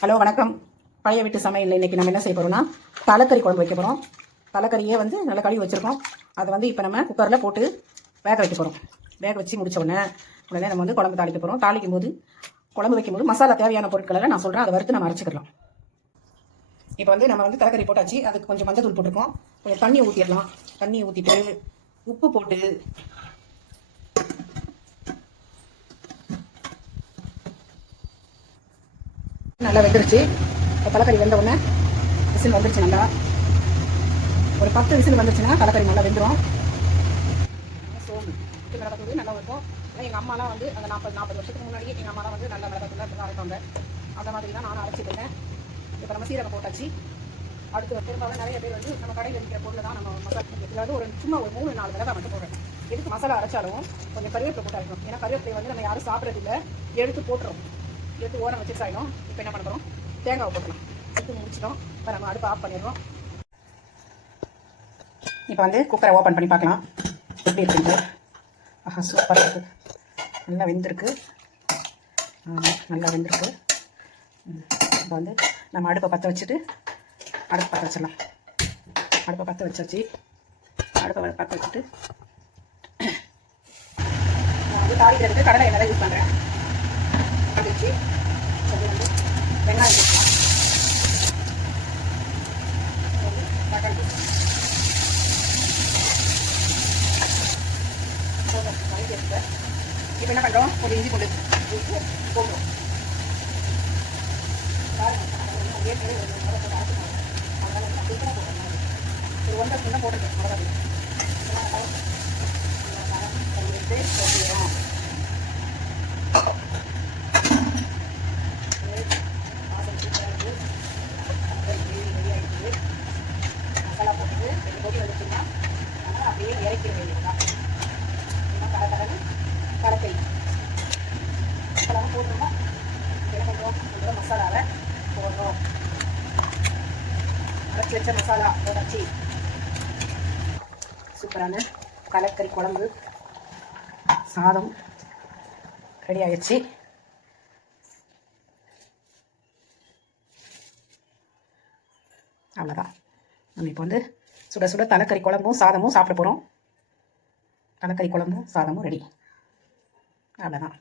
Hello வணக்கம். பழைய வீட்டு சமையல் இன்னைக்கு நம்ம என்ன செய்ய போகிறோம்னா தலைக்கறி குழம்பு வைக்க போகிறோம் தலைக்கறியே வந்து நல்லா கழுவி வச்சுருக்கோம். அதை வந்து இப்போ நம்ம குக்கரில் போட்டு வேக வைக்க போகிறோம் வேக வச்சு முடிச்ச உடனே உடனே நம்ம வந்து குழம்பு தாளிக்க போகிறோம் தாளிக்கும் போது குழம்பு வைக்கும்போது மசாலா தேவையான பொருட்களை நான் சொல்கிறேன் அதை வறுத்து நம்ம அரைச்சிக்கலாம். இப்போ வந்து நம்ம வந்து தலைக்கறி போட்டாச்சு. அதுக்கு கொஞ்சம் மஞ்சள் தூள் போட்டிருக்கோம். கொஞ்சம் தண்ணி ஊற்றிடலாம் தண்ணி ஊற்றிட்டு உப்பு போட்டு நல்லா வெந்துருச்சு. இப்போ தலைக்கறி வெந்த உடனே விசில் வந்துருச்சு நல்லா. ஒரு பத்து விசில் வந்துருச்சுன்னா தலைக்கறி நல்லா வெந்துடும் சோம்பு மிளகாத்தூள் நல்லா இருக்கும். எங்கள் அம்மாலாம் வந்து அந்த நாற்பது நாற்பது வருஷத்துக்கு முன்னாடியே எங்கள் அம்மாலாம் வந்து நல்ல மிளகாத்தூள் இப்படி தான் அரைப்பாங்க. அந்த மாதிரி தான் நானும் அரைச்சிட்டு இப்போ நம்ம சீரகம் போட்டாச்சு. அடுத்து பெரும்பாலும் நிறைய பேர் வந்து நம்ம கடையில் இருக்கிற பொருளை தான் நம்ம மசாலா இதாவது ஒரு சும்மா ஒரு மூணு நாலு மிளகா மட்டும் போடுறேன். எதுக்கு மசாலா அரைச்சாலும் கொஞ்சம் கருவேப்பிலை போட்டு அரைக்கணும். ஏன்னா கருவேப்பிலை வந்து நம்ம யாரும் சாப்பிட்றதில்ல. எடுத்து போட்டுரும். எடுத்து ஓரம் வச்சு சாயிடும் இப்போ என்ன பண்ண போகிறோம் தேங்காவை போட்டுக்கலாம் எடுத்து முடிச்சிடும் இப்போ நம்ம அடுப்பு ஆஃப் பண்ணிடுறோம். இப்போ வந்து குக்கரை ஓப்பன் பண்ணி பார்க்கலாம். எப்படி இருக்குது ஆஹா சூப்பராக இருக்குது நல்லா வெந்திருக்கு. நல்லா வெந்திருக்கு. இப்போ வந்து நம்ம அடுப்பை பற்ற வச்சுட்டு அடுப்பு பற்ற வச்சிடலாம். அடுப்பை பற்ற வச்சாச்சு. அடுப்பை பற்ற வச்சுட்டு நான் தாளிக்கிறதுக்கு கடலை எண்ணெய் தான் யூஸ் பண்ணுறேன் வந்துச்சு அது வந்து வெங்காயம் போட்டுக்கலாம். தக்காளி போட்டுக்கலாம். இப்போ என்ன பண்ணுறோம் ஒரு இஞ்சி கொண்டு ஊற்றி போடுறோம் ஏற்கனவே ஒரு மிளகா போட்டு சீக்கிரம் ஒரு ஒன்றரை போட்டுருக்கேன் தான் போட்டிருக்கேன் மிளகா எடுத்து இதெல்லாம் போட்டுருந்தோம் என்ன கொஞ்சம் மசாலாவை போடுறோம் அரைச்சி வச்ச மசாலா போடாச்சு சூப்பரான கலக்கறி குழம்பு சாதம் ரெடி ஆயிடுச்சு. அவ்வளோதான் நம்ம இப்போ வந்து சுட சுட தலைக்கறி குழம்பும் சாதமும் சாப்பிட போகிறோம் தலைக்கறி குழம்பும் சாதமும் ரெடி அவ்வளோதான்